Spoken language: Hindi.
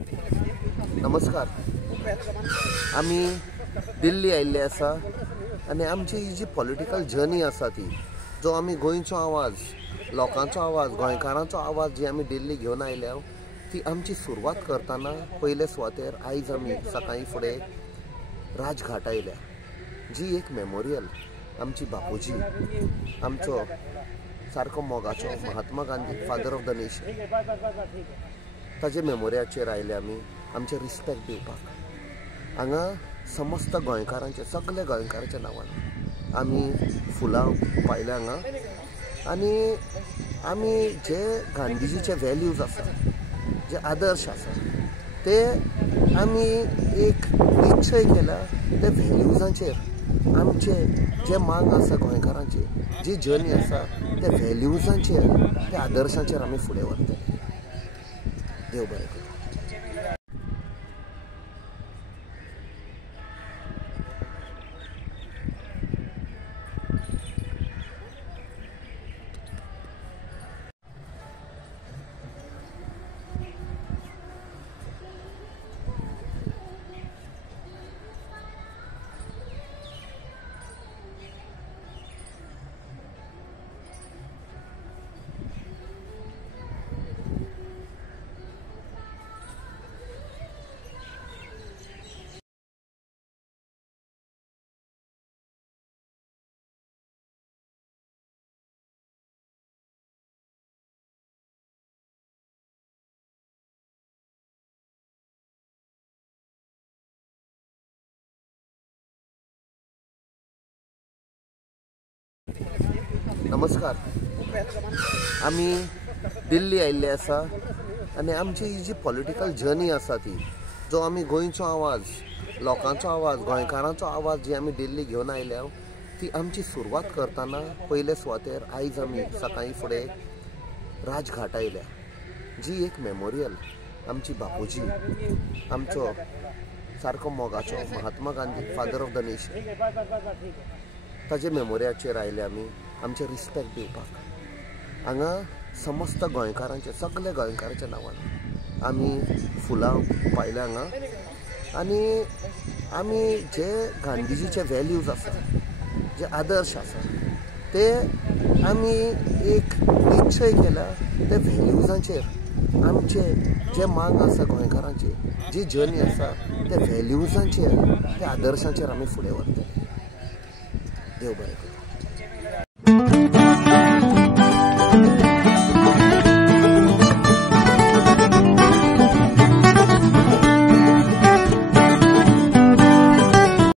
नमस्कार. आम्ही दिल्ली आयिल्ले आसा आनी आमची ही जी पॉलिटिकल जर्नी आसा ती जो आमी गोंयचो आवाज, लोकांचो आवाज, गोंयकारांचो आवाज जी आमी दिल्ली घेवन आयल्या ती आमची सुरवात करतना पयले सुवातेर आयज आमी सकाळी फुडें राजघाट आयल्या, जी एक मेमोरियल आमची बापूजी, आमचो सारको मोगाचो Mahatma Gandhi, father of the nation, ताजे मेमोरियाचेर आयले आमी आमचे रिस्पेक्ट दिवपाक. हांगा समस्त गोंयकारांचे, सगळे गोंयकारांच्या नांवान आमी फुलां पायल्या हांगा. आनी आमी जे गांधीजीचे व्हॅल्यूज आसा, जे आदर्श आसा, ते आमी एक निश्चय केला ते व्हॅल्यूजांचेर आमचे जे मांग आसा गोंयकारांची, जी जर्नी आसा त्या व्हॅल्यूजांचेर, त्या आदर्शांचेर आमी फुडें व्हरतले. देव बरें करूं. नमस्कार. आम्ही दिल्ली आयिल्ले आसा आनी आमची ही जी पॉलिटिकल जर्नी आसा ती जो आमी गोंयचो आवाज, लोकांचो आवाज, गोंयकारांचो आवाज जी आमी दिल्ली घेवन आयल्या ती आमची सुरवात करतना पयले सुवातेर आयज आमी सकाळी फुडें राजघाट आयल्या, जी एक मेमोरियल आमची बापूजी, आमचो सारको मोगाचो Mahatma Gandhi, father of the nation, ताजे मेमोरियाचेर आयले आमी आमचे रिस्पेक्ट दिवपाक. हांगा समस्त गोंयकारांचे, सगळे गोंयकारांच्या नांवान आमी फुलां पायल्या हांगा. आनी आमी जे गांधीजीचे व्हॅल्यूज आसा, जे आदर्श आसा, ते आमी एक निश्चय केला ते व्हॅल्यूजांचेर आमचे जे मांग आसा गोंयकारांची, जी जर्नी आसा त्या व्हॅल्यूजांचेर, त्या आदर्शांचेर आमी फुडें व्हरतले. देव बरें करूं.